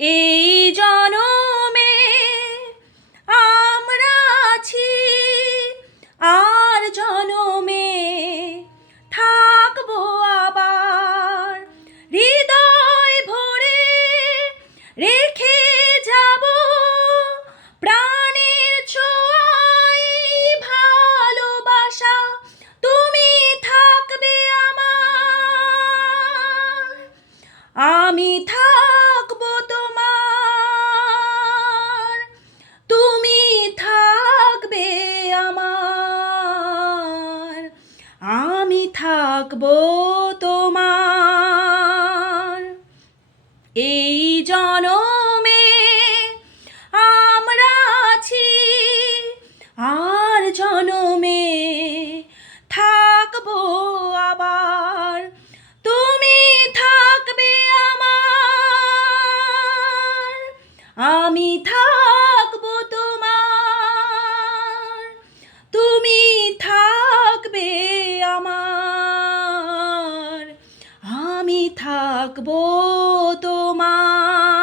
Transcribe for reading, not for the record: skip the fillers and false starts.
এই জনমে আমরা আছি, আর জনমে থাকবো আবার। হৃদয় ভরে রেখে যাব প্রাণের ছোঁয়ায় ভালোবাসা, তুমি থাকবে আমার, আমি থাকবো তোমার, তুমি থাকবে আমার, আমি থাকবো তোমার। এই জনমে আমরা আছি, আর জনমে থাকবো আবার। তুমি থাকবে আমার, আমি থাকবো তোমার, তুমি থাকবে আমার, আমি থাকবো তোমার।